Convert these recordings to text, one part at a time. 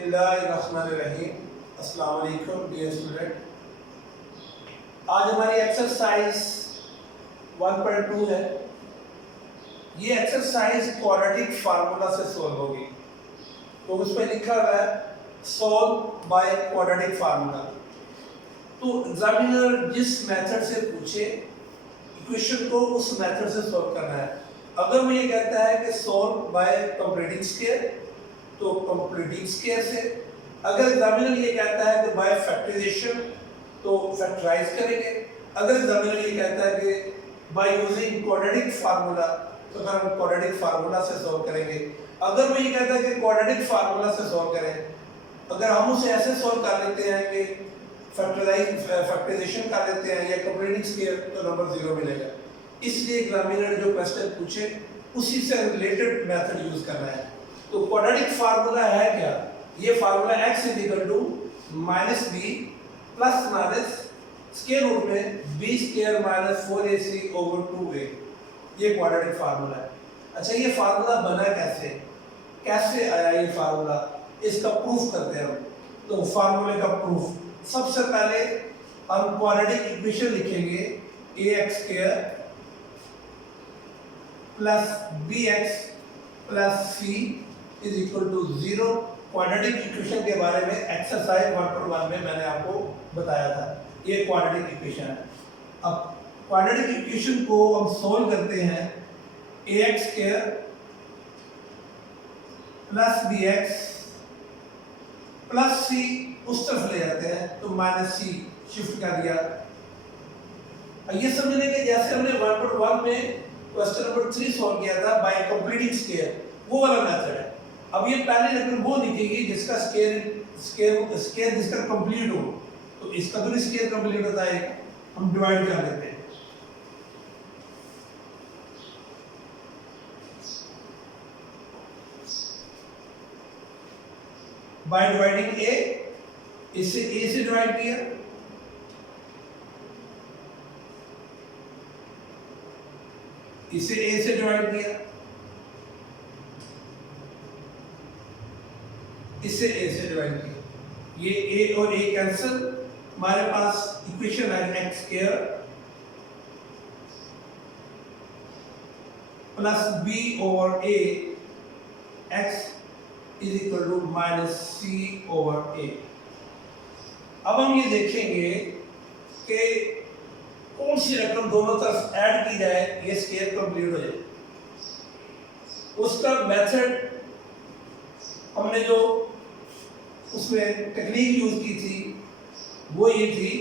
बिस्मिल्लाहिर्रहमानिर्रहीम। अस्सलाम वालेकुम डियर स्टूडेंट। आज हमारी एक्सरसाइज 1.2 है। ये एक्सरसाइज क्वाड्रेटिक फार्मूला से सॉल्व होगी। तो उसमें लिखा हुआ है सॉल्व बाय क्वाड्रेटिक फार्मूला। तो एग्जामिनर जिस मेथड से पूछे इक्वेशन को उस मेथड से सॉल्व करना है। अगर वो ये कहता है कि सॉल्व बाय कंप्लीटिंग स्क्वायर तो कंप्लीटिंग स्क्वायर से, अगर एग्जामिनर ये कहता है कि बाय फैक्टराइजेशन तो फैक्टराइज करेंगे। अगर एग्जामिनर ये कहता है कि बाय यूजिंग क्वाड्रेटिक फार्मूला तो फिर हम क्वाड्रेटिक फार्मूला से सॉल्व करेंगे। अगर वो ये कहता है कि क्वाड्रेटिक फार्मूला से सॉल्व करें, अगर हम उसे ऐसे सॉल्व कर लेते हैं कि फैक्टराइजेशन कर लेते हैं या कंप्लीटिंग स्क्वायर तो नंबर 0 मिलेगा। इसलिए एग्जामिनर जो क्वेश्चन पूछे उसी से रिलेटेड मेथड यूज करना है। तो क्वाड्रेटिक फार्मूला है क्या? ये formula x - b plus minus square root में b² - 4ac / 2a। ये क्वाड्रेटिक फार्मूला है। अच्छा, ये फार्मूला बना कैसे आया ये फार्मूला? इसका प्रूफ करते हैं हम। तो फार्मूले का प्रूफ, सबसे पहले हम क्वाड्रेटिक इक्वेशन लिखेंगे ax² plus bx plus c is equal to 0। Quadratic equation के बारे में एक्सरसाइज 1.1 में मैंने आपको बताया था। ये क्वाड्रेटिक इक्वेशन है। अब क्वाड्रेटिक इक्वेशन को हम सॉल्व करते हैं। ax² plus bx plus c उस तरफ ले जाते हैं तो माइनस c शिफ्ट कर दिया। ये समझने के जैसे हमने 1.1 में क्वेश्चन नंबर 3 सॉल्व किया था बाय कंप्लीटिंग स्क्वायर, वो वाला मेथड है। अब ये पहले लेकिन वो लिखेगी जिसका स्क्वायर जिसका कंप्लीट हो। तो इसका तो नहीं स्क्वायर कंप्लीट होता है, हम डिवाइड कर लेते हैं। बाय डिवाइडिंग a, इसे a से डिवाइड किया, इसे a से डिवाइड किया, इसे a से डिवाइड किया। ये a और a कैंसिल, हमारे पास इक्वेशन है x² plus b over a x is equal to minus c over a। अब हम ये देखेंगे कि कौन सी रकम दोनों तरफ ऐड की जाए ये स्क्वायर कंप्लीट हो जाए। उसका मेथड हमने जो उसमें टेक्निक यूज की थी वो ये थी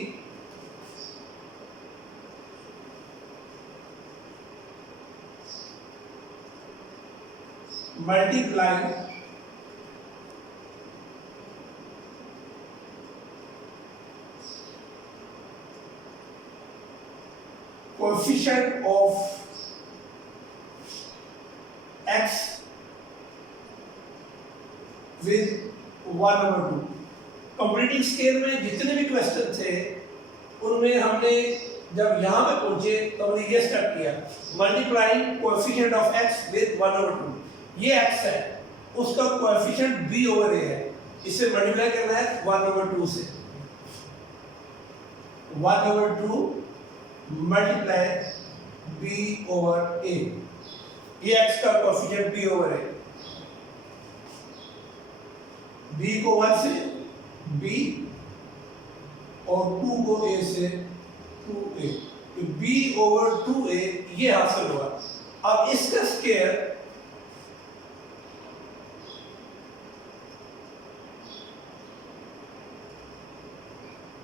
multiply coefficient of x with 1/2। Completing square में जितने भी क्वेश्चन थे उनमें हमने जब यहाँ पे पहुंचे तो हमने ये स्टेप किया, multiplying coefficient of x with 1/2। ये x है, उसका कोएफिशिएंट b ओवर a है, इसे मल्टीप्लाई करना है 1/2 से। 1/2 मल्टीप्लाई b ओवर a। ये x का coefficient b over a। b को 1 से b और 2 को a से 2a। तो b ओवर 2a ये हासिल हुआ। अब इसका square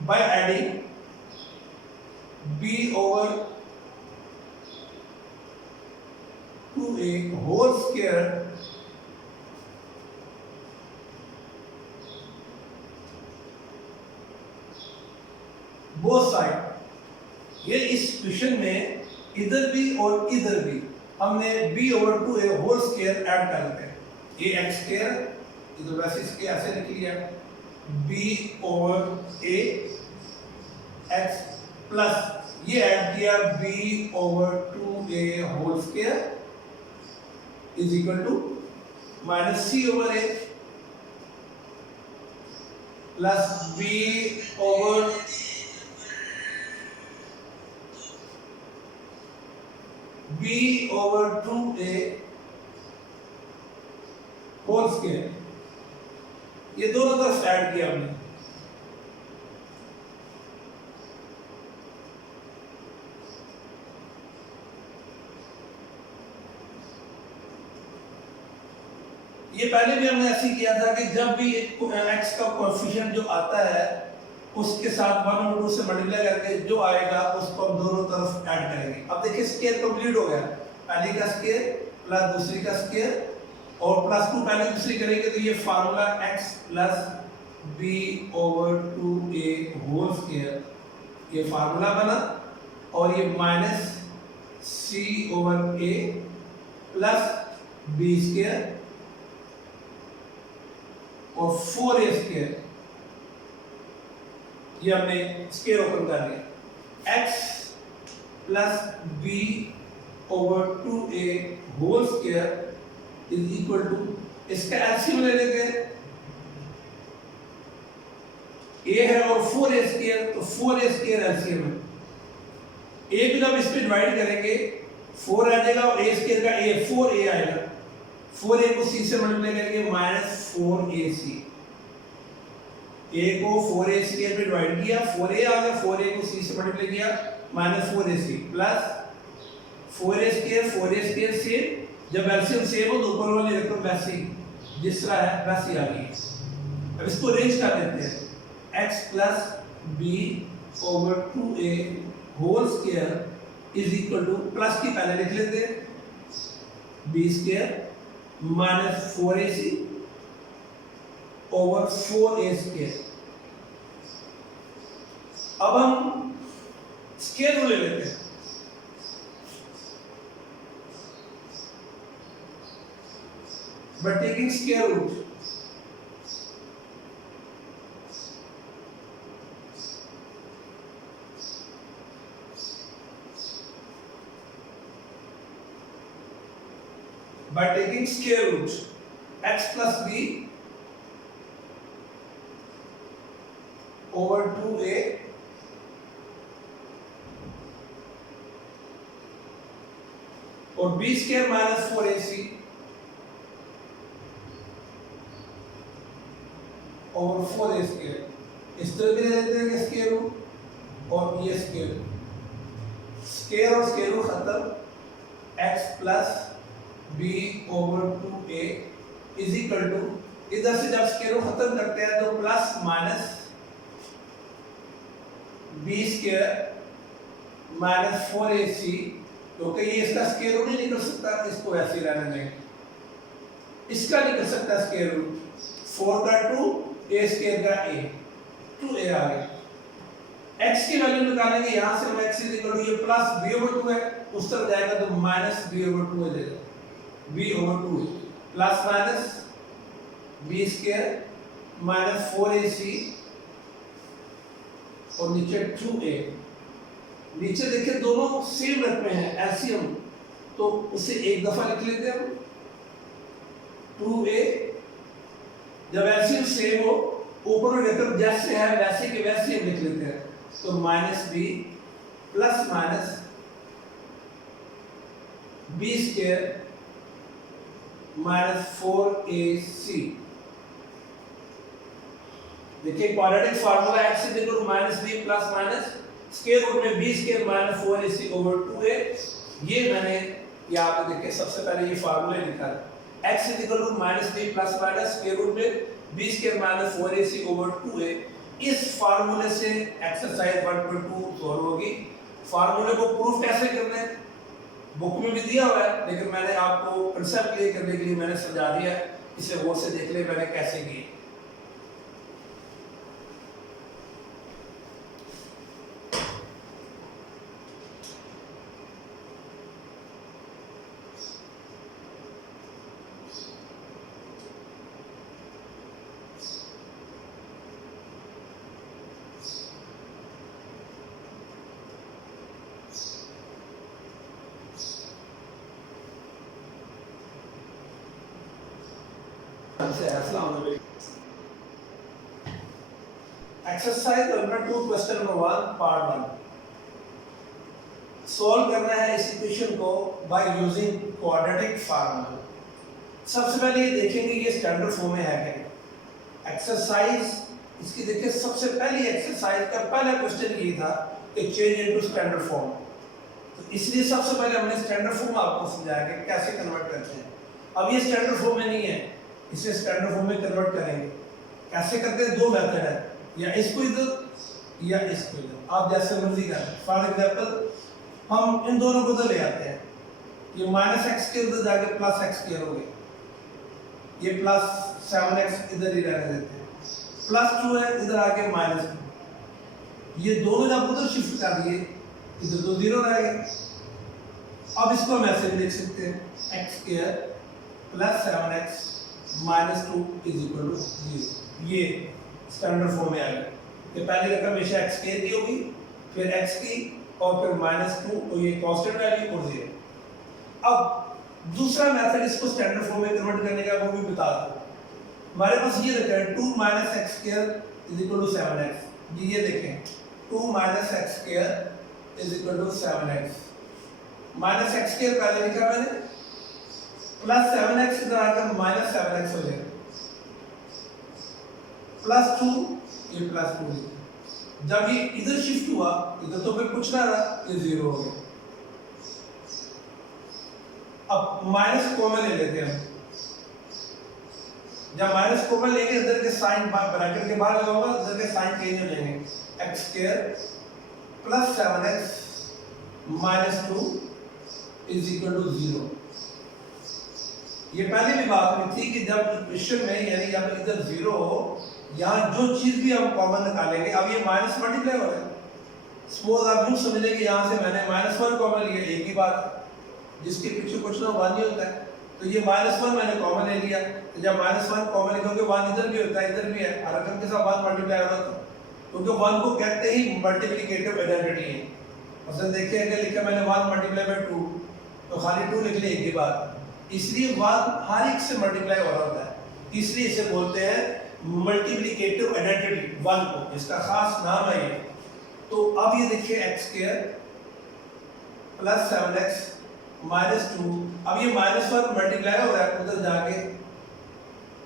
by adding b over 2a whole square both side. ये इस क्वेश्चन में इधर भी और इधर भी हमने b over 2a whole square add कर लेते हैं। ये x² इधर वैसे इसके ऐसे लिख लिया, b over a x plus ये ऐड किया b over 2a whole square is equal to minus c over a। Plus B over बी ओवर 2a होल स्क्वायर, ये दोनों तरफ ऐड किया हमने। ये पहले भी हमने ऐसे किया था कि जब भी x का कोएफिशिएंट जो आता है उसके साथ 1 और 2 से मल्टीप्लाई करके जो आएगा उसको हम दोनों तरफ ऐड करेंगे। अब देखिए स्क्वायर कंप्लीट हो गया, पहले का स्क्वायर प्लस दूसरी का स्क्वायर और प्लस 2 पहले दूसरी करेंगे तो ये formula x plus b over 2a whole square, ये फार्मूला बना और ये minus c over a plus b square और 4a स्क्वायर, ये हमने स्क्वायर ओपन कर लिया। x plus b over 2a whole square is equal to, इसका एलसीएम ले लेते हैं, a है और 4a स्क्वायर, तो 4a स्क्वायर एलसीएम है। a को जब इस पे डिवाइड करेंगे 4 आ जाएगा और a स्क्वायर का a 4a आएगा, 4a को c से मल्टीप्लाई करेंगे माइनस 4ac, a को 4a स्क्वायर पे डिवाइड किया 4a आ गया, 4a को c से मल्टीप्लाई किया minus 4ac plus 4a square से जब एलसीएम सेम हो तो ऊपर वाली रकम वैसे ही जिस तरह है वैसे ही आ गई। अब इसको अरेंज कर लेते हैं, x plus b over 2a whole square is equal to, plus की पहले लिख लेते हैं, b square minus 4ac over 4a square. अब हम स्क्वायर रूट ले लेते हैं, but taking square root, by taking square root x plus b over 2a और b square minus 4ac over 4a square, इस तरह भी ले लेते हैं कि स्क्वायर रूट और ये स्क्वायर और स्क्वायर रूट खत्म, x plus b over 2a is equal to, इधर से जब स्क्वायर रूट खत्म करते हैं तो plus minus b square minus 4ac, क्योंकि ये इसका स्क्वायर रूट नहीं निकल सकता, इसको ऐसे ही रहने देंगे, इसका निकल सकता है स्क्वायर रूट, 4 का 2 a स्क्वायर का a, 2a आ गया। x की वैल्यू निकालेंगे, यहां से हम x इज इक्वल टू, ये प्लस b ओवर 2 है, उस तरफ जाएगा तो माइनस b ओवर 2 हो जाएगा, b over 2 plus minus b square minus 4ac और नीचे 2a, नीचे देखिए दोनों सेम रकमें हैं एलसीएम, तो उसे एक दफा लिख लेते हैं हम, 2a जब एलसीएम सेम हो ऊपर वाली रकम जैसे है वैसे के वैसे हम लिख लेते हैं, तो minus b plus minus b square minus 4ac। देखिए quadratic formula x is equal to minus b plus minus square root में b square minus 4ac over 2a, ये मैंने यहाँ पे देखिए सबसे पहले ये फार्मूला लिखा है, x is equal to minus b plus minus square root में b square minus 4ac over 2a। इस फार्मूले से एक्सरसाइज 1.2 सॉल्व होगी। फार्मूले को प्रूफ कैसे करना है बुक में भी दिया हुआ है, लेकिन मैंने आपको कंसेप्ट क्लियर करने के लिए मैंने समझा दिया है, इसे गौर से देख ले मैंने कैसे किए। Assalamu alaikum. Exercise number 2 question number 1 part 1 solve करना है इस इक्वेशन को बाय यूजिंग क्वाड्रेटिक फार्मूला। सबसे पहले ये देखेंगे ये स्टैंडर्ड फॉर्म में है क्या एक्सरसाइज। इसकी देखिए सबसे पहली एक्सरसाइज का पहला क्वेश्चन ये था कि चेंज इनटू स्टैंडर्ड फॉर्म। तो इसलिए सबसे पहले हमने स्टैंडर्ड फॉर्म आपको समझाया कि कैसे कन्वर्ट करते हैं। अब ये स्टैंडर्ड फॉर्म में नहीं है, इसे स्टैंडर्ड फॉर्म में कन्वर्ट करेंगे। कैसे करते हैं? दो मेथड है, या इसको इधर या इसको इधर, आप जैसे मर्जी करें। फॉर एग्जांपल हम इन दोनों को इधर ले आते हैं, ये माइनस एक्स के इधर जाके प्लस एक्स के हो गए, ये प्लस 7x इधर ही रहने देते हैं, प्लस 2 है इधर आके माइनस 2, ये दोनों जब उधर शिफ्ट कर दिए इधर तो 0 रह गए। अब इसको हम ऐसे भी लिख सकते हैं X square plus 7x minus 2 is equal to 0। ये स्टैंडर्ड फॉर्म में आ गया कि पहली रकम हमेशा एक्स स्क्वायर की होगी, फिर एक्स की और फिर माइनस 2 और ये कांस्टेंट वैल्यू और 0। अब दूसरा मेथड इसको स्टैंडर्ड फॉर्म में कन्वर्ट करने का वो भी बता दो। हमारे पास ये रखा है 2 minus X square is equal to 7x। ये देखें 2 minus X square is equal to 7x। Minus X square पहले लिखा मैंने, प्लस 7x इधर आकर माइनस 7x हो जाएगा, प्लस 2 ये प्लस 2। जब ये इधर शिफ्ट हुआ इधर तो फिर कुछ ना रहा, ये 0 हो गया। अब माइनस कॉमन ले लेते हैं। जब माइनस कॉमन लेंगे इधर के साइन ब्रैकेट के बाहर लगाऊंगा, इधर के साइन चेंज हो जाएंगे। X square plus 7x minus 2 is equal to 0। ये पहले भी बात हुई थी कि जब इक्वेशन में यानी जब इधर 0 हो, यहाँ जो चीज भी हम कॉमन निकालेंगे, अब ये माइनस मल्टीप्लाई हो रहा है। सपोज आप यूं समझ लेंगे यहाँ से मैंने -1 कॉमन लिया, एक ही बात, जिसके पीछे कुछ ना 1 ही होता है। तो ये -1 मैंने कॉमन ले लिया, तो जब -1 कॉमन क्योंकि 1 इधर भी होता है इधर भी है, हर रकम के साथ 1 मल्टीप्लाई हो रहा था, क्योंकि 1 को कहते ही मल्टीप्लिकेटिव आइडेंटिटी है। मतलब देखिए अगर लिखा मैंने 1 मल्टीप्लाई बाय 2 तो खाली 2 लिख लिया, एक ही बात। इसलिए 1 हर एक से मल्टीप्लाई हो रहा होता है, इसलिए इसे बोलते हैं मल्टीप्लिकेटिव आइडेंटिटी 1 को, इसका खास नाम है ये। तो अब ये देखिए X square plus 7x minus 2, अब ये -1 मल्टीप्लाई हो रहा है, उधर जाके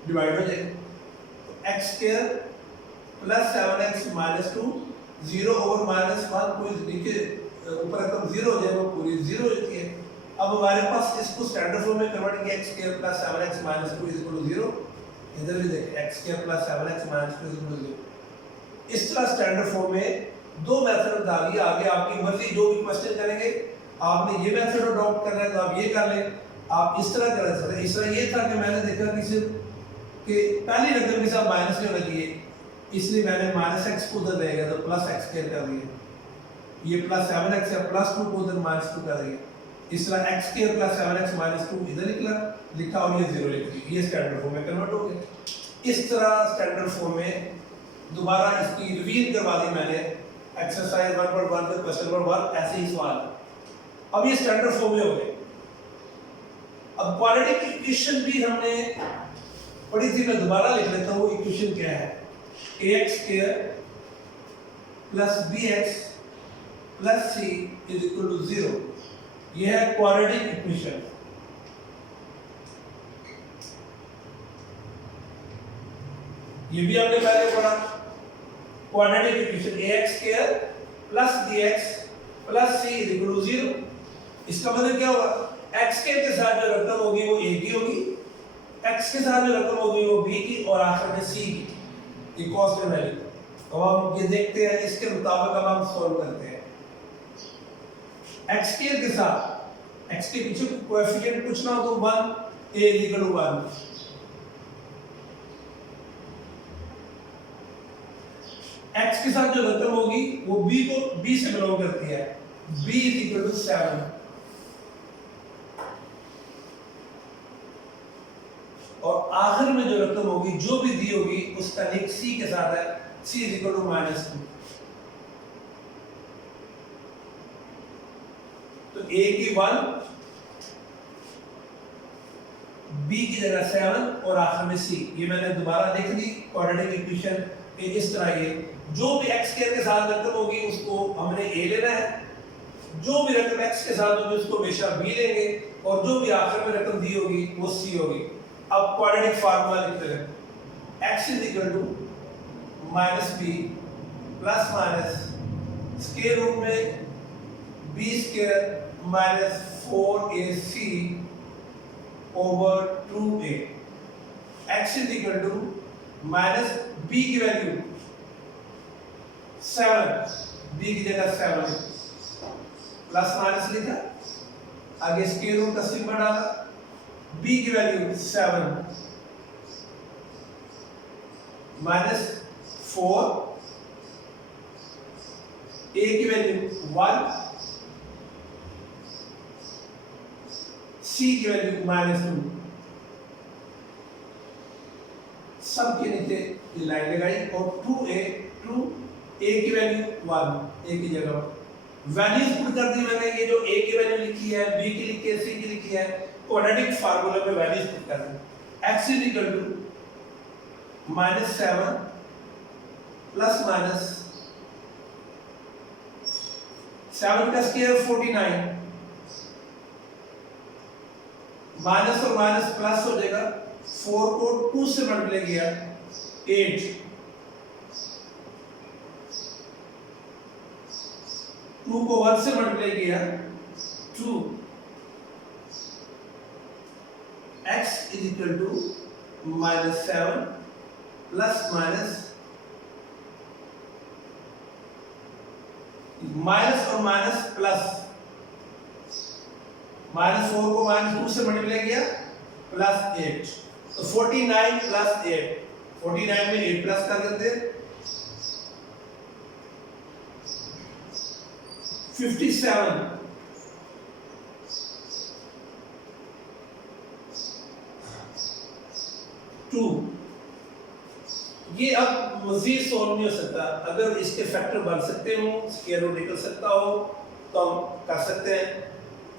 डिवाइड हो जाएगा। तो x square plus 7x minus 2 0 over -1 कोई नीचे ऊपर रकम 0 हो जाए वो पूरी 0 हो जाती है। अब हमारे पास इसको स्टैंडर्ड फॉर्म में कन्वर्ट किया, X square plus 7x minus 2 is equal to 0। इधर भी देखिए X square plus 7x minus 2 is equal to 0। इस तरह स्टैंडर्ड फॉर्म में दो मेथड बता दिए। आगे आपकी मर्जी, जो भी क्वेश्चन करेंगे आपने ये मेथड अडॉप्ट करना है तो आप ये कर लें, आप इस तरह कर सकते हैं। इस तरह ये था कि मैंने देखा कि पहली रकम के साथ माइनस नहीं होना चाहिए, इसलिए मैंने माइनस एक्स को उधर ले गया तो प्लस एक्स स्क्वायर कर दिया। ये प्लस 7x है, प्लस 2 को उधर माइनस 2 कर दिया। इस तरह x square plus 7x minus 2 इधर लिखा और ये 0 लिख दिया। ये स्टैंडर्ड फॉर्म में कन्वर्ट हो गया। इस तरह स्टैंडर्ड फॉर्म में दोबारा इसकी रिवीजन करवा दी मैंने। एक्सरसाइज 1.1 पे क्वेश्चन नंबर 1 ऐसे ही सवाल। अब ये स्टैंडर्ड फॉर्म में हो गए। अब क्वाड्रेटिक इक्वेशन भी हमने पढ़ी थी, मैं दोबारा लिख लेता हूँ। वो इक्वेशन क्या है? ax square plus bx plus c is equal to 0। ये है क्वाड्रेटिक इक्वेशन। ये भी हमने पहले पढ़ा। Quadratic equation ax square plus bx plus c is equal to 0। इसका मतलब क्या होगा? x स्क्वायर के साथ जो रकम होगी वो a की होगी, x के साथ जो रकम होगी वो b की, और आखिर में c की। ये कांस्टेंट वैल्यू। अब हम ये देखते हैं, इसके मुताबिक अब हम सॉल्व करते हैं। x स्क्वायर के साथ x के पीछे कोएफिशिएंट कुछ ना हो तो 1, a is equal to 1। x के साथ जो रकम होगी वो b से बिलोंग करती है, b इज इक्वल टू 7। और आखिर में जो रकम होगी जो भी दी होगी उसका लिंक c के साथ है, c इज इक्वल टू -2। तो a की 1, b की जगह 7 और आखिर में c। ये मैंने दोबारा लिख दी क्वाड्रेटिक इक्वेशन इस तरह। ये जो भी x स्क्वायर के साथ रकम होगी उसको हमने a लेना है, जो भी रकम x के साथ होगी उसको हमेशा b लेंगे, और जो भी आखिर में रकम दी होगी वो c होगी। अब क्वाड्रेटिक फार्मूला लिखते हैं, x is equal to minus B plus minus square root में b square minus 4ac over 2a। x is equal to minus b की वैल्यू 7, b की जगह 7 प्लस माइनस लिखा, आगे स्क्वायर रूट का सिंबल डाला, b की वैल्यू 7 माइनस 4, a की वैल्यू 1, c की वैल्यू माइनस 2। सब के नीचे ये लाइन लगाई और 2a की वैल्यू 1, a की जगह वैल्यूज पुट कर दी मैंने। ये जो a की वैल्यू लिखी है, b की लिखी है, c की लिखी है, क्वाड्रेटिक फार्मूला में वैल्यूज पुट कर दी। x is equal to minus 7 plus minus 7 का स्क्वायर 49, माइनस और माइनस प्लस हो जाएगा, 4 को 2 से मल्टीप्लाई किया 8, 2 को 1 से मल्टीप्लाई किया 2। x is equal to minus 7 plus minus और माइनस प्लस, माइनस 4 को माइनस 2 से मल्टीप्लाई किया प्लस 8, तो 49 प्लस 8, 49 में 8 प्लस कर देते 57, टू। ये अब मजीद सोल्व नहीं हो सकता। अगर इसके फैक्टर बन सकते हो, स्क्वायर रूट निकल सकता हो तो हम कर सकते हैं।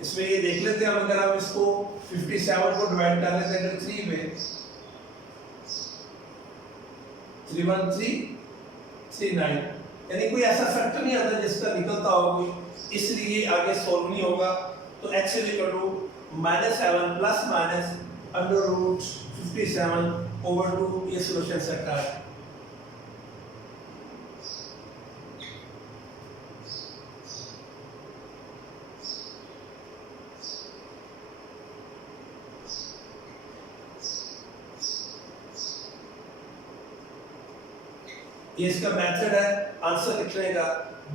इसमें ये देख लेते हैं, अगर हम इसको 57 को डिवाइड कर लेते हैं अगर 3 में, 3 1 3 3 9, यानी कोई ऐसा फैक्टर नहीं आता जिसका निकलता हो कोई, इसलिए आगे सोल्व नहीं होगा। तो x is equal to -7 plus minus under root 57 over 2, ये सॉल्यूशन सेट है। ये इसका मेथड है आंसर लिखने का।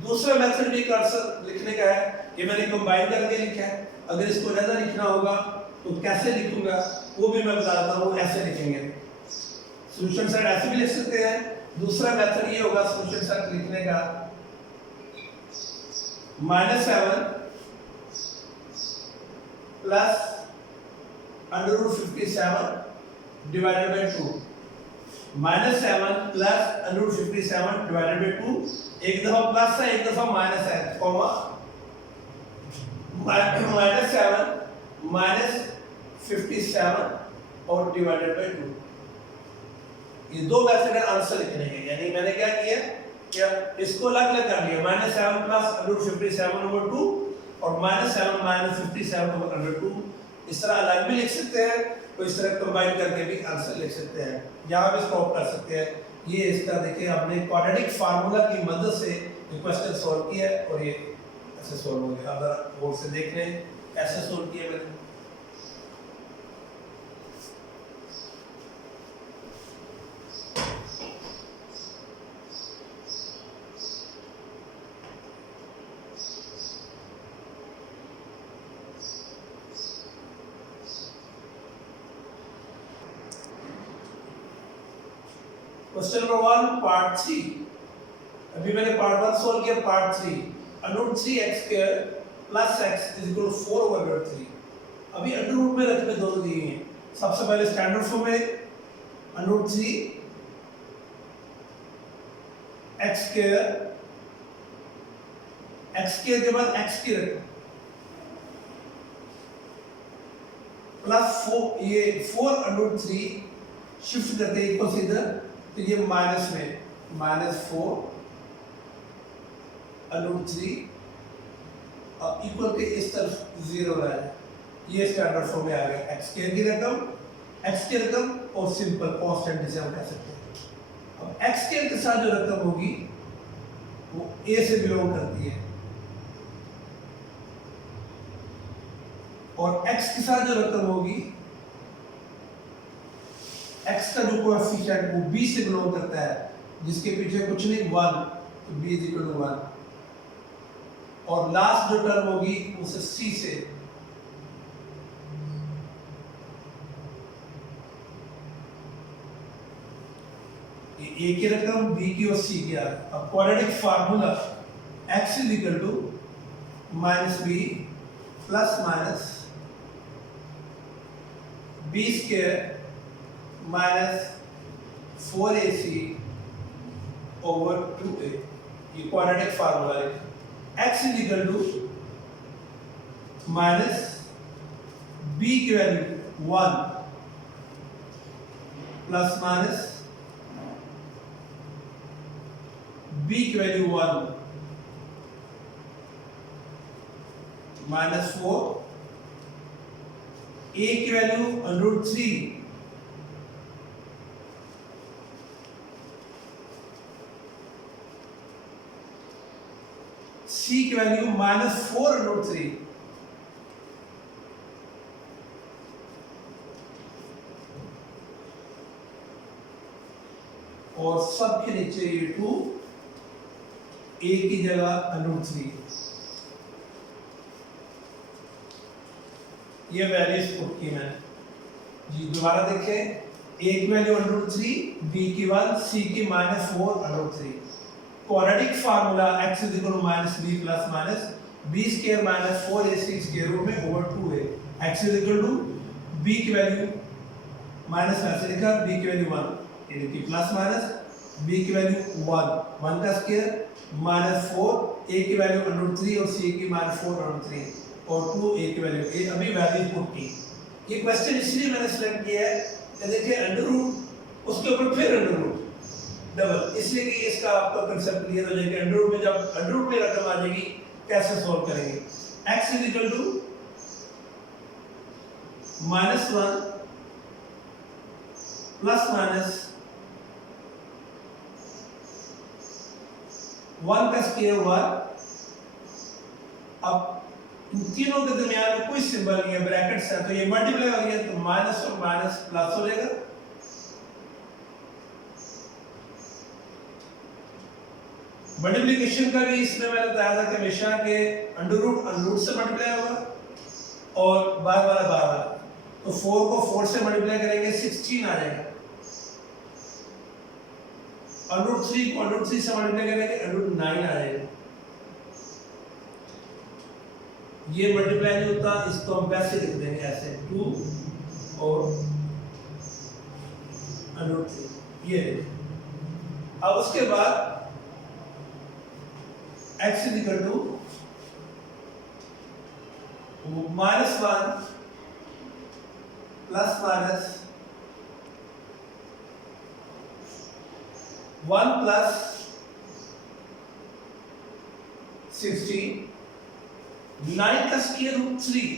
दूसरा मेथड भी आंसर लिखने का है, ये मैंने कंबाइन करके लिखा है। अगर इसको ज्यादा लिखना होगा तो कैसे लिखूंगा वो भी मैं बताता हूँ, ऐसे लिखेंगे। सॉल्यूशन सेट ऐसे भी लिख सकते हैं। दूसरा मेथड ये होगा सॉल्यूशन सेट लिखने का, -7 plus under root 57 divided by 2, -7 plus under root 57 divided by 2, एक दफा प्लस है एक दफा माइनस है, कॉमा -7 -57 और डिवाइडेड बाय 2। ये दो मेथड है आंसर लिखने के। यानी मैंने क्या किया, क्या इसको अलग अलग कर लिया, -7 प्लस अंडर रूट 57 ओवर 2 और -7 -57 ओवर अंडर 2। इस तरह अलग भी लिख सकते हैं, तो इस तरह कंबाइन करके भी आंसर लिख सकते हैं, यहाँ भी स्टॉप कर सकते हैं। ये इसका देखिए हमने क्वाड्रेटिक फार्मूला की मदद से ये क्वेश्चन सॉल्व किया है और ये ऐसे सॉल्व हो गया। अगर गौर से देख लें कैसे सॉल्व किया मैंने। Question number 1 part 3। अभी मैंने पार्ट 1 सॉल्व किया, part 3 under 3x square plus x is equal to 4 over under 3। अभी अंडर रूट में रकमें दोनों दी हैं। सबसे पहले स्टैंडर्ड फॉर्म में अंडर 3 x स्क्वायर के बाद x की रकम प्लस 4, ये 4 अंडर 3 शिफ्ट करते हैं इक्वल से इधर, तो ये माइनस में -4 √3 अब इक्वल के इस तरफ 0 रहा है। ये स्टैंडर्ड फॉर्म में आ गया एक्स स्क्वायर की रकम, एक्स की रकम और सिंपल कांस्टेंट जिसे हम कह सकते हैं। अब एक्स स्क्वायर के साथ जो रकम होगी वो ए से बिलोंग करती है और एक्स के साथ जो रकम होगी, एक्स का जो कोएफिशिएंट वो बी से बिलोंग करता है, जिसके पीछे कुछ नहीं 1, तो b इज इक्वल टू 1 और लास्ट जो टर्म होगी उसे c से ए की रकम बी की और सी की आ रही। अब quadratic formula x is equal to minus B plus minus B square minus 4ac over 2a, ये क्वाड्रेटिक फार्मूला है। x is equal to minus b की वैल्यू 1 प्लस माइनस b की वैल्यू 1 माइनस 4, a की value √3 c की value -4 √3 और सब के नीचे ये 2 a की जगह √3। ये वैल्यूज पुट की मैंने जी, दोबारा देखें, a की वैल्यू √3, b की 1, c की -4 √3। Quadratic formula x is equal to minus B plus minus B square minus 4ac square root में over 2a। x is equal to b की वैल्यू माइनस ऐसे लिखा, b की वैल्यू 1, ये देखिए प्लस माइनस b की value 1 का square minus 4, a की वैल्यू √3 और c की -4 √3 और 2a की वैल्यू a। अभी वैल्यू पुट की। ये क्वेश्चन इसलिए मैंने सिलेक्ट किया है कि देखिए अंडर रूट उसके ऊपर फिर अंडर रूट डबल, इसलिए कि इसका आपका कंसेप्ट क्लियर हो जाएगा। अंडर रूट में जब अंडर रूट में रकम आ जाएगी कैसे सॉल्व करेंगे। x is equal to -1 plus minus 1 का स्क्वायर 1। अब इन तीनों के दरमियान में कोई सिंबल नहीं है, ब्रैकेट्स है, तो ये मल्टीप्लाई हो गया तो माइनस और माइनस प्लस हो जाएगा। मल्टीप्लिकेशन का भी इसमें मैंने बताया था कि हमेशा के अंडर रूट से मल्टीप्लाई होगा और बार बार तो 4 को 4 से मल्टीप्लाई करेंगे 16 आ जाएगा। √3 को √3 से मल्टीप्लाई करेंगे √9 आ जाएगा। ये मल्टीप्लाई नहीं होता, इसको हम वैसे लिख देंगे ऐसे 2 और √3 ये। अब उसके बाद x is equal to -1 plus minus 1 plus 16 9 का स्क्वायर रूट 3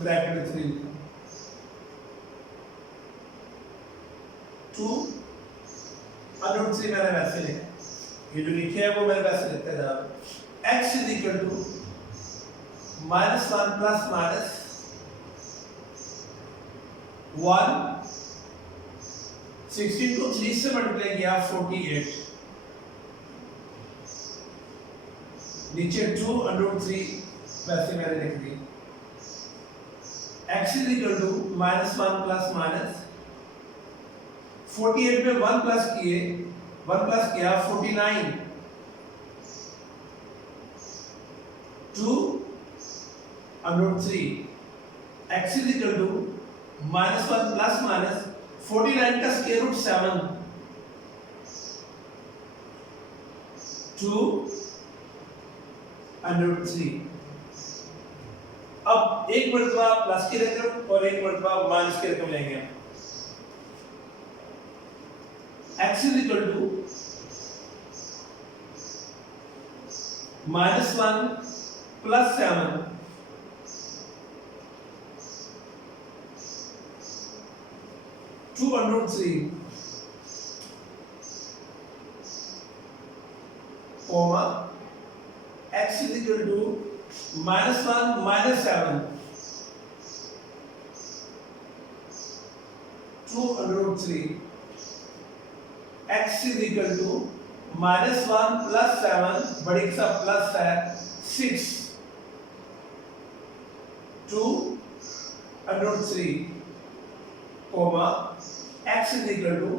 ब्रैकेट में 3 2 √3 मैंने वैसे लिखा, ये जो लिखे है वो मैंने वैसे लिखता है जनाब। x is equal to -1 plus minus 1 16 को 3 से मल्टीप्लाई किया 48 नीचे 2 √3 वैसे मैंने लिख दी। x is equal to -1 plus minus 48 में 1 प्लस किया 49 2 √3 x is equal to -1 plus minus 49 का स्क्वायर रूट 7 2 √3। अब एक मर्तबा प्लस की रकम और एक मर्तबा माइनस की रकम लेंगे। x is equal to -1 + 7 2√3 comma x is equal to -1 - 7 2√3 x is equal to -1 + 7 बड़ी सा प्लस है 6 2√3 comma x is equal to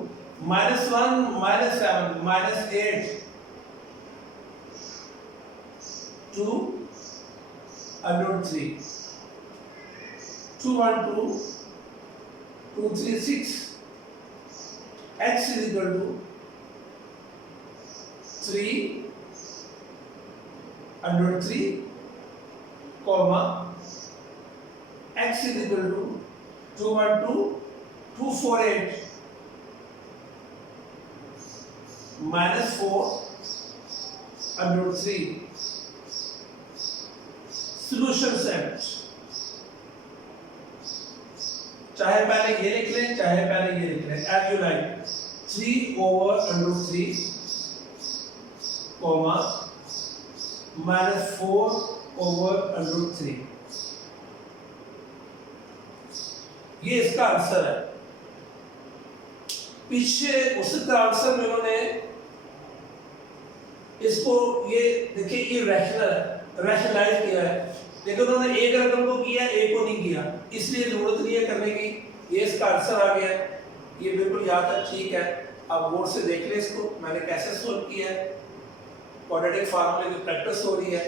-1 - 7 -8 2√3 2 1 2 2 3 6 x is equal to 3√3 comma x is equal to 2 1 2 248 -4√3 solution set चाहे पहले ये लिख लें चाहे पहले ये लिख लें as you like 3/√3 comma -4/√3 ये इसका आंसर है। पीछे उसका आंसर में उन्होंने इसको ये देखिए रैशनलाइज किया है, लेकिन उन्होंने एक रकम को किया एक को नहीं किया, इसलिए जरूरत नहीं है करने की। ये इसका आंसर आ गया, ये बिल्कुल याद है, ठीक है। अब बोर्ड से देख ले इसको मैंने कैसे सोल्व किया है। क्वाड्रेटिक फार्मूले की प्रैक्टिस हो रही है,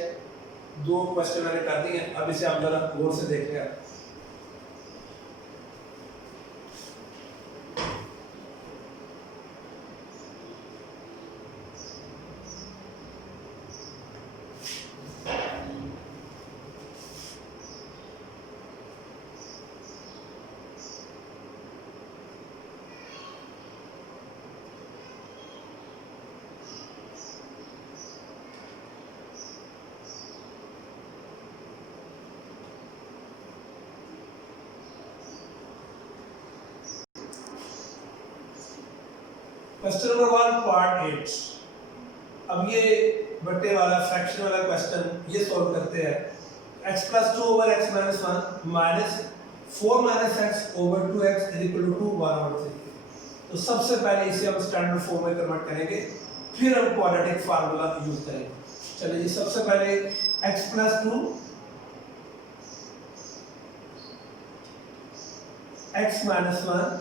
2 क्वेश्चन मैंने कर दिए हैं, अब इसे आप जरा बोर्ड से देख लें। Question number 1 part 8। अब ये बट्टे वाला फ्रैक्शन वाला क्वेश्चन ये सॉल्व करते हैं। x + 2 / x - 1 -4 - x / 2x = 2 1/3। तो सबसे पहले इसे हम स्टैंडर्ड फॉर्म में कन्वर्ट करेंगे, फिर हम क्वाड्रेटिक फार्मूला यूज करेंगे। चलिए जी, सबसे पहले x + 2 x - 1 -4 -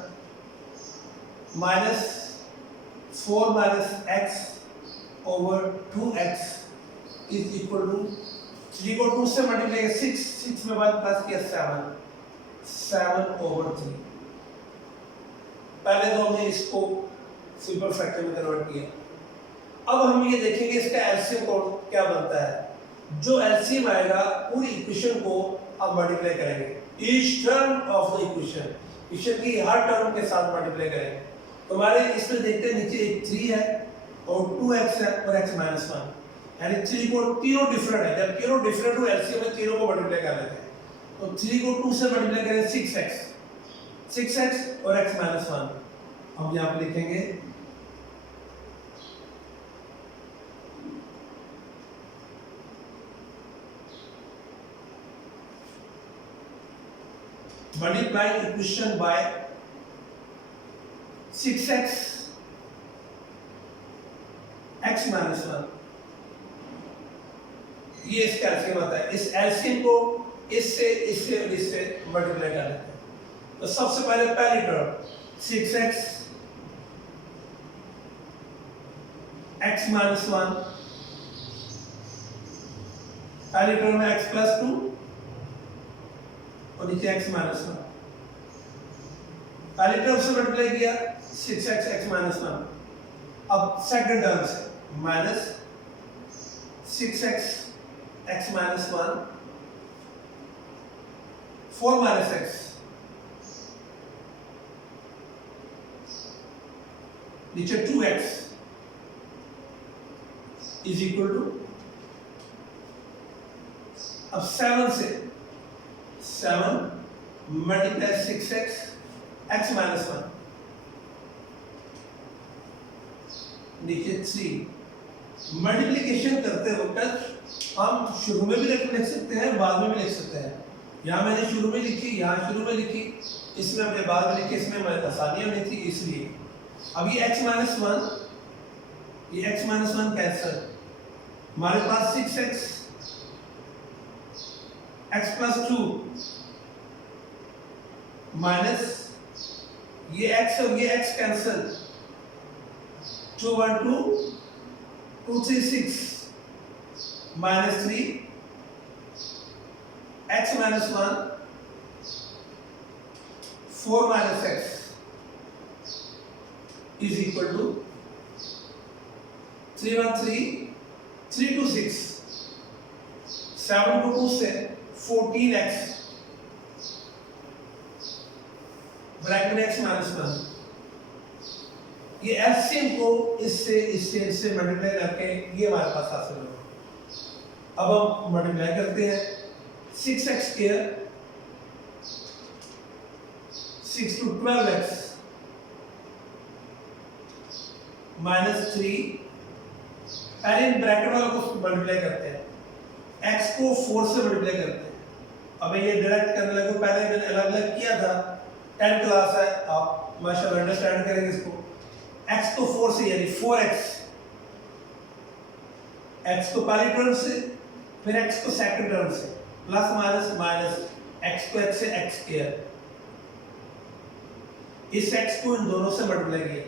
x / 2x = 3 को 2 से मल्टीप्लाई किया 6 में बाद प्लस किया 7/3। पहले तो हमने इसको सिंपल फ्रैक्शन में कन्वर्ट किया। अब हम ये देखेंगे इसका एलसीएम क्या बनता है। जो एलसीएम आएगा पूरी इक्वेशन को अब मल्टीप्लाई करेंगे, each term of the equation की हर टर्म के साथ मल्टीप्लाई करेंगे। तो हमारे इसमें देखते हैं नीचे एक 3 है और 2x है और x - 1, यानी 3 को तीनों डिफरेंट है। जब तीनों डिफरेंट हो एलसीएम में तीनों को मल्टीप्लाई कर लेते हैं। तो 3 को 2 से मल्टीप्लाई करें 6x और x - 1 हम यहाँ पे लिखेंगे multiply equation by 6x x - 1। ये इसका एलसीएम आता है। इस एलसीएम को इससे मल्टीप्लाई कर लेते हैं। तो सबसे पहले पहली टर्म 6x x - 1, पहली टर्म में x + 2 और नीचे x - 1। पहली टर्म से मल्टीप्लाई किया 6x x - 1। अब सेकंड टर्म से -6x x - 1 4 - x नीचे 2x = अब 7 से 7 मल्टीप्लाई 6x x माइनस 1 नीचे 3 मल्टीप्लिकेशन करते वक्त हम शुरू में भी लिख सकते हैं, बाद में भी लिख सकते हैं। यहाँ मैंने शुरू में लिखी, यहाँ शुरू में लिखी, इसमें अपने बाद में लिखी, इसमें आसानी होनी थी इसलिए। अब ये x माइनस 1, ये x माइनस 1 कैंसल, हमारे पास 6x x प्लस 2 माइनस ये x और ये x cancel, 2 1 2 2 3 6 minus 3 x minus 1 4 minus x is equal to 3 1 3 3 2 6 7 को 2 से 14x ब्रैकेट में x माइनस 1। ये एलसीएम को इससे मल्टीप्लाई करके ये हमारे पास हासिल होगा। अब हम मल्टीप्लाई करते हैं 6x square 6 to 12x minus 3, पहले इन ब्रैकेट वालों को मल्टीप्लाई करते हैं, x को 4 से मल्टीप्लाई करते हैं। अब ये डायरेक्ट करने लगे, पहले मैंने अलग अलग किया था, 10 क्लास है, आप माशाल्लाह अंडरस्टैंड करेंगे इसको। x को 4 से यानी 4x, x को पहली टर्म से, फिर x को सेकंड टर्म से, प्लस माइनस माइनस x को x से x स्क्वायर, इस x को इन दोनों से मल्टीप्लाई किया।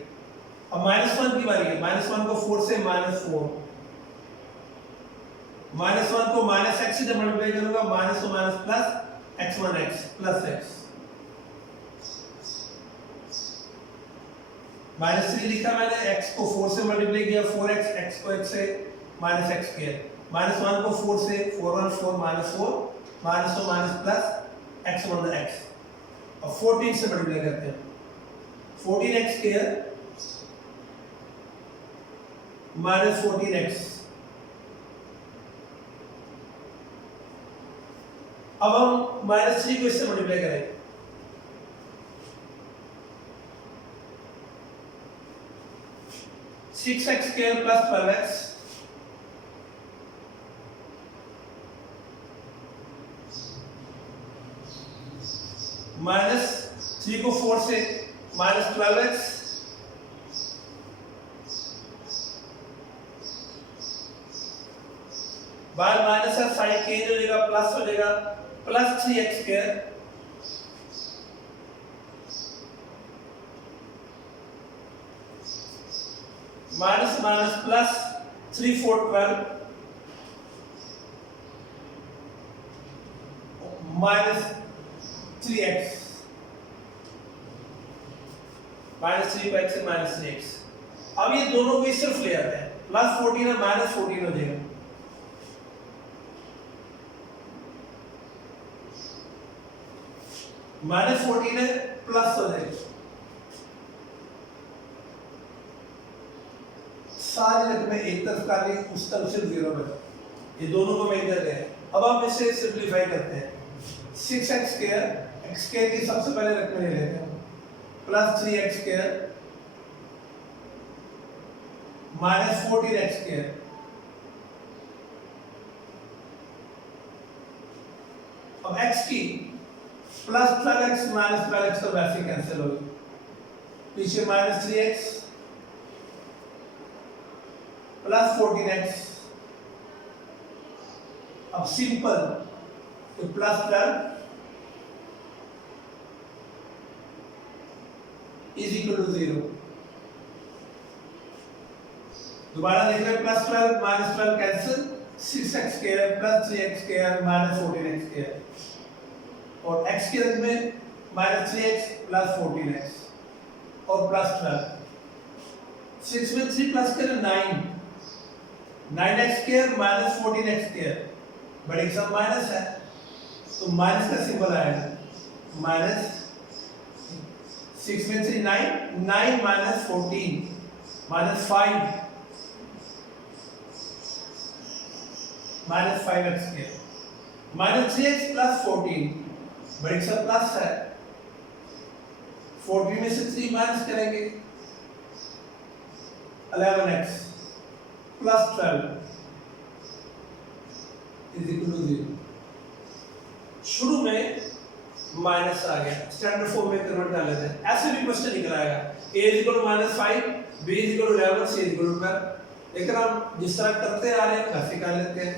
अब माइनस 1 की बारी है, माइनस 1 को 4 से माइनस 4, माइनस 1 को माइनस x से जब मल्टीप्लाई करूंगा माइनस को minus plus x1x plus x, minus 3 लिखा मैंने, x को 4 से मल्टीप्लाई किया 4x, x को x से माइनस x स्क्वायर, माइनस 1 को 4 से 4 1 4 माइनस 4 माइनस तो माइनस प्लस x1 x। अब 14 से मल्टीप्लाई करते हैं, 14x स्क्वायर माइनस 14x। अब हम माइनस 3 को इससे मल्टीप्लाई करेंगे, six x square plus 12x minus 3 को 4 से माइनस 12x बाहर माइनस है, साइन चेंज हो जाएगा, प्लस हो जाएगा, plus 3x square minus minus plus 3 4 12 minus 3x minus 3 x से माइनस 3x। अब ये दोनों को सिर्फ ले आते हैं, प्लस 14 है माइनस 14 हो जाएगा, माइनस 14 है प्लस हो जाएगा, सारे रकमें एक तरफ कर ली, उस तरफ सिर्फ 0 बचा, ये दोनों को मैं इधर गए। अब हम इसे सिंपलीफाई करते हैं, 6x स्क्वायर, x स्क्वायर की सबसे पहले रकमें ले लेते हैं, plus 3x square minus 14x square, अब x की प्लस 12x माइनस 12x तो वैसे कैंसिल होगी, पीछे माइनस 3x प्लस 14x, अब सिंपल तो प्लस 12 इज इक्वल टू 0। दोबारा देख रहे हैं, plus 12 minus 12 cancel, 6x square plus 3x square minus 14x square, और x के रंग में माइनस 3x प्लस 14x और प्लस 12, 6 में 3 प्लस करें 9, 9x square minus 14x square, बड़ी सब माइनस है तो माइनस का सिंबल आएगा, माइनस 6 में 3 9, 9 minus 14 minus 5 minus 5x square. Minus 3x plus 14, बड़ी सा प्लस है, 14 में से 3 माइनस करेंगे, 11x plus 12 is equal to 0। शुरू में माइनस आ गया, स्टैंडर्ड फॉर्म में कन्वर्ट कर लेते हैं, ऐसे भी क्वेश्चन निकल आएगा, a is equal to -5, b is equal to 11, c is equal to 12। लेकिन हम जिस तरह करते आ रहे हैं वैसे कर लेते हैं,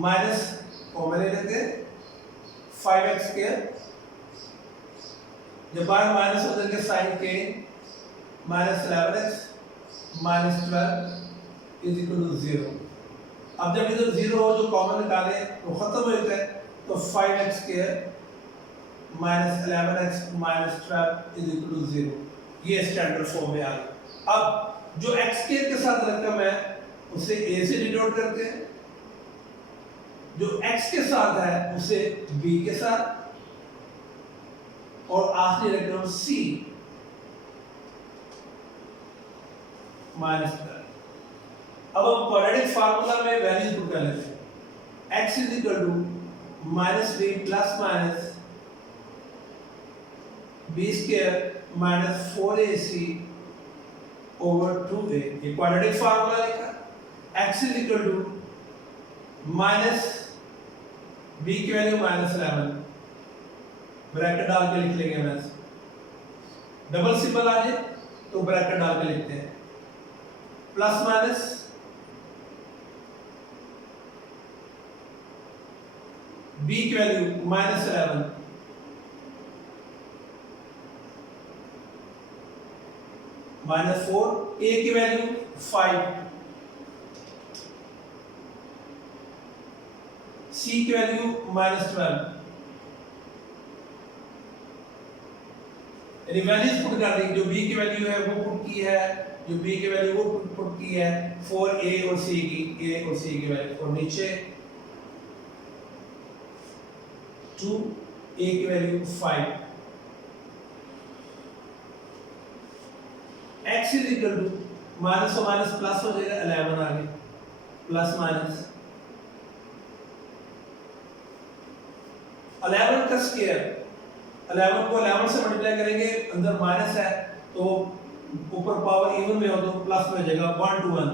माइनस कॉमन ले लेते हैं, 5x स्क्वायर, जब बाहर माइनस हो जाएगा साइन के, minus 11x minus 12 is equal to 0। अब जब इधर 0 हो जो कॉमन निकाले वो खत्म हो जाता है, तो 5x square minus 11x minus 12 is equal to 0। ये स्टैंडर्ड फॉर्म में आ गया। अब जो x स्क्वायर के साथ रकम है उसे a से डिनोट करते हैं, जो x के साथ है उसे b के साथ, और आखिरी रकम c माइनस 12। अब हम क्वाड्रेटिक फार्मूला में वैल्यूज पुट कर लेते हैं, x is equal to minus B plus minus B square minus 4ac over 2a। ये क्वाड्रेटिक फार्मूला लिखा, x is equal to minus b की वैल्यू माइनस 11, ब्रैकेट डाल के लिख लेंगे, मैं डबल सिंबल आ जाए तो ब्रैकेट डाल के लिखते हैं, प्लस माइनस b की वैल्यू माइनस 11 माइनस 4, a की वैल्यू 5, c की वैल्यू माइनस 12। यानी वैल्यूज पुट कर दी, जो b की वैल्यू है वो पुट की है, जो b की वैल्यू वो पुट की है, 4a और c की वैल्यू, और नीचे 2a की value 5। x is equal to minus और माइनस प्लस हो जाएगा, 11 आ गया, प्लस माइनस 11 का स्क्वायर, 11 को 11 से मल्टीप्लाई करेंगे, अंदर माइनस है तो ऊपर पावर इवन में हो तो प्लस में हो जाएगा, 1 to 1,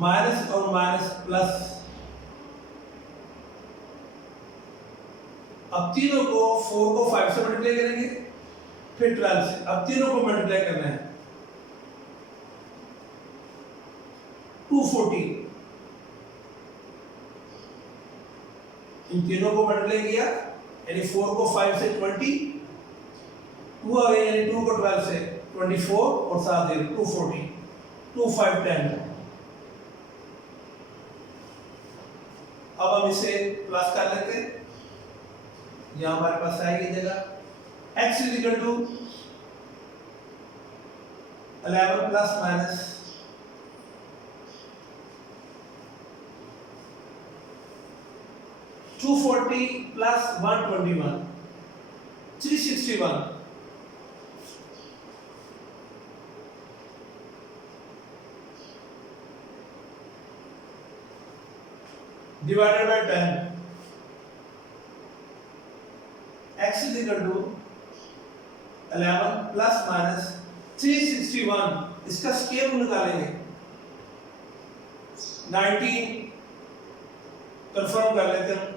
माइनस और माइनस प्लस। अब तीनों को 4 को 5 से मल्टीप्लाई करेंगे, फिर 12 से, अब तीनों को मल्टीप्लाई करना है, 240, इन तीनों को मल्टीप्लाई किया, यानी 4 को 5 से 20, 2 आ गए, यानी 2 को 12 से 24 और 7 0, 240, 2 5 10। अब हम इसे प्लस कर लेते हैं, यहां हमारे पास आएगी जगह, x is equal to 11 plus minus 240 plus 121, 361, divided by 10, x is equal to 11 plus minus 361, इसका स्क्वायर निकालेंगे, 19 कंफर्म कर लेते हैं,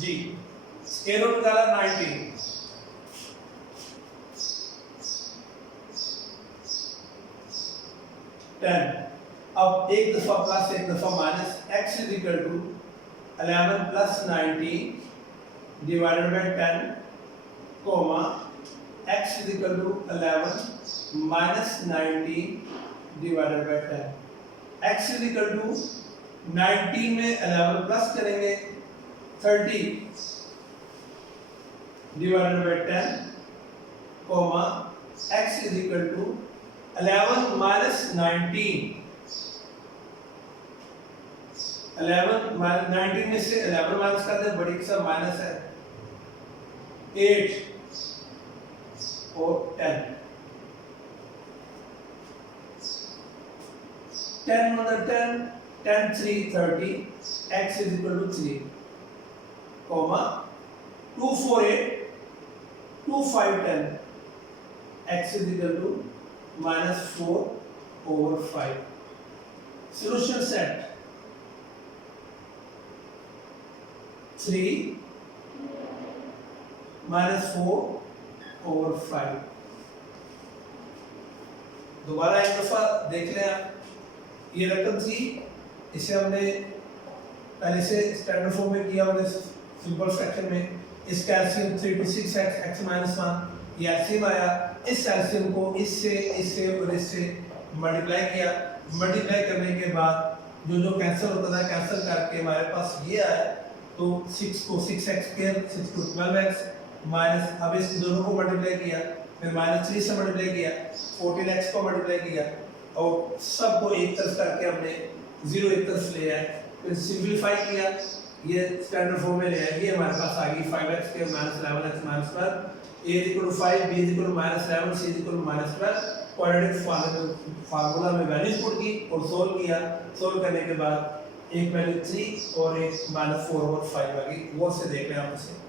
जी स्क्वायर निकाला 19, अब एक दफा प्लस एक दफा minus, x is equal to 11 plus 19 divided by 10 comma x is equal to 11 minus 19 divided by 10। x is equal to 19 में 11 प्लस करेंगे 30 divided by 10 comma x is equal to 11 minus 19, 11 19 में से 11 माइनस कर दे, बड़ी के साथ माइनस है 8 और 10 10 under 10 10 3 30 x is equal to 3 comma 2 4 8 2 5 10 x is equal to minus 4 over 5 solution set 3 minus 4 over 5 दोबारा एक दफा देख लें आप ये रकम थी इसे हमने पहले से स्टैंडर्ड फॉर्म में किया हमने सिंपल फ्रैक्शन में इस LCM 3 to 6x x minus 1 ये एलसीएम आया इस एलसीएम को इससे और इससे मल्टीप्लाई किया मल्टीप्लाई करने के बाद जो जो कैंसिल होता था कैंसिल करके हमारे पास ये आया तो 6 को 6x स्क्वायर 6 को 12x माइनस अब इस दोनों को मल्टीप्लाई किया फिर -3 से मल्टीप्लाई किया 14x को मल्टीप्लाई किया और सबको एक तरफ करके हमने 0 एक तरफ ले आए फिर सिंपलीफाई किया ये स्टैंडर्ड फॉर्म में ले आए ये हमारे पास आ गई 5x के -11x -12 a = 5 b = -11 c = -12 quadratic formula में वैल्यूज पुट की और सोल्व किया सोल्व करने के बाद एक वैल्यू 3 और एक -4 और 5 आ गई वो से देख रहे हैं आप इसे